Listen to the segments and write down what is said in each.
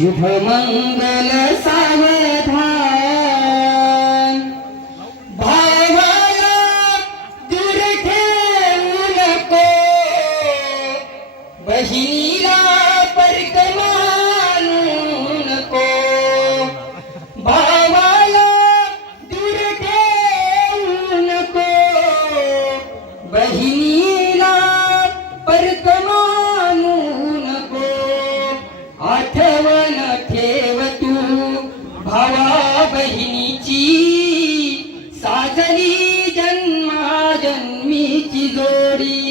शुभ मंगल सावधान भावाला दूर ठेवू नको बहिणीला परक मानू नको भावाला दूर ठेवू नको बहिणीला परक मानू नको आठवण ठेव तू भावा बहिणीची साजली जन्माजन्मीची जोडी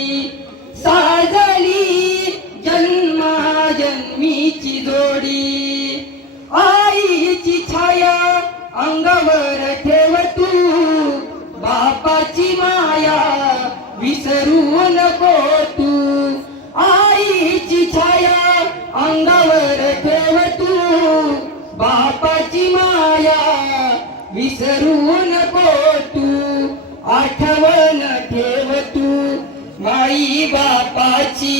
साजली जन्माजन्मीची जोडी आईची छाया अंगावर ठेव तू बापाची माया विसरू नको तू आईची छाया अंगावर ठेव तू बापाची माया विसरू नको तू आठवण ठेव तू माई बापाची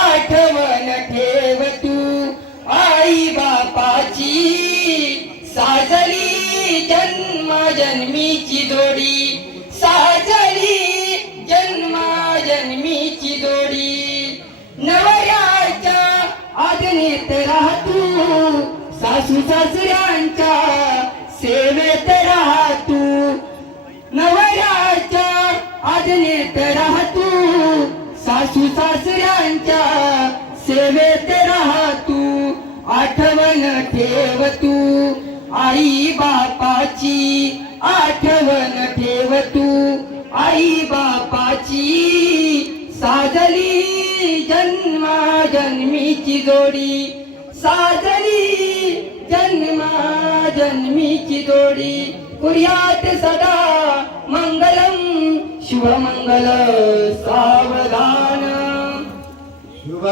आठवण ठेव तू आई बापाची साजली जन्माजन्मीची जोडी साजली जन्माजन्मीची जोडी नवऱ्याच्या आज्ञेत राह तू सासू सासऱ्यांच्या सेवेत राह तू नवऱ्याच्या आज्ञेत राह तू सासू सासऱ्यांच्या सेवेत राह तू आठवण ठेव तू आई बापाची आठवण ठेव तू आई बापाची साजली जन्माजन्मीची जोडी साजली जन्माजन्मीची जोडी कुर्यात सदा मंगलम शुभमंगल सावधान।